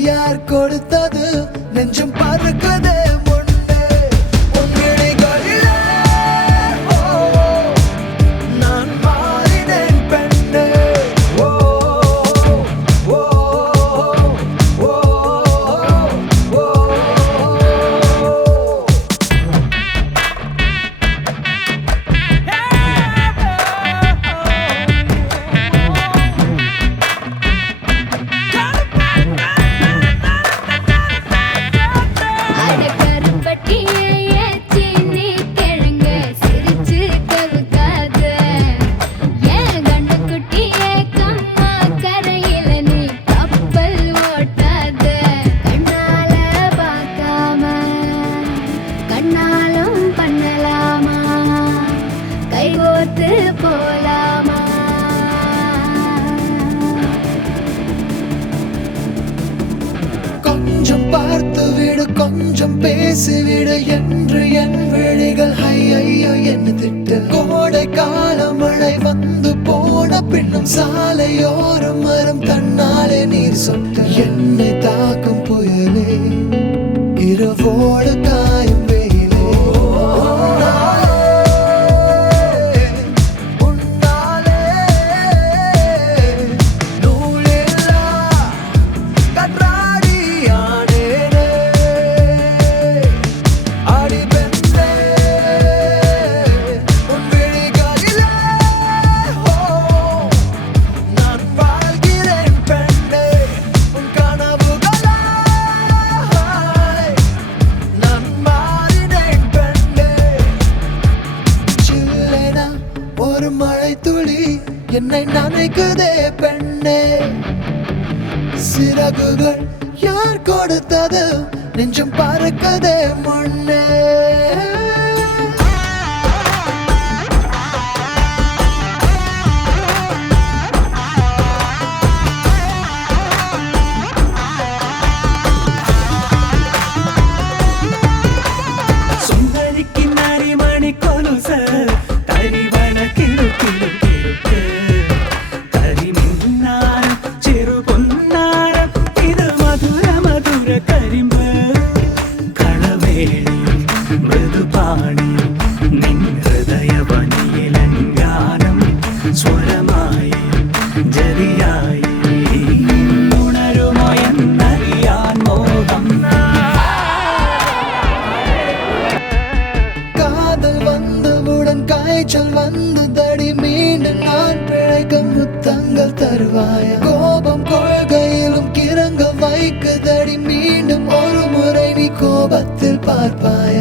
யார் கொடுத்தது நெஞ்சம் பறக்குதே போலாமா? கொஞ்சம் பார்த்து விடு, கொஞ்சம் பேசிவிடு என்று என் விழிகள் ஐயோ என்ன திட்டு. கோடை கால மழை வந்து போன பின்னும் சாலையோரம் மரம் தன்னாலே நீர் சொட்டு. என்னை தாக்கும் புயலே இரவோடு காயும் மழை துளி என்னை நினைக்குதே பெண்ணே. சிறகுகள் யார் கொடுத்தது நெஞ்சம் பறக்குதே முன்னே. മൃദുപാണി നിൻ ഹൃദയവനിയിലങ്കാനം സ്വരമായി ജരിയായി ഉണരുമോ എന്നറിയാൻ മോഹം. காதல் வந்தவுடன் காய்ச்சல் வந்து தடி மீண்டும் நான் பிழைக்க முத்தங்கள் தருவாய. கோபம் கொள்கையிலும் கிறங்க வைக்க தடி மீண்டும் ஒரு முறை நீ கோபத்தில் பார்ப்பாய.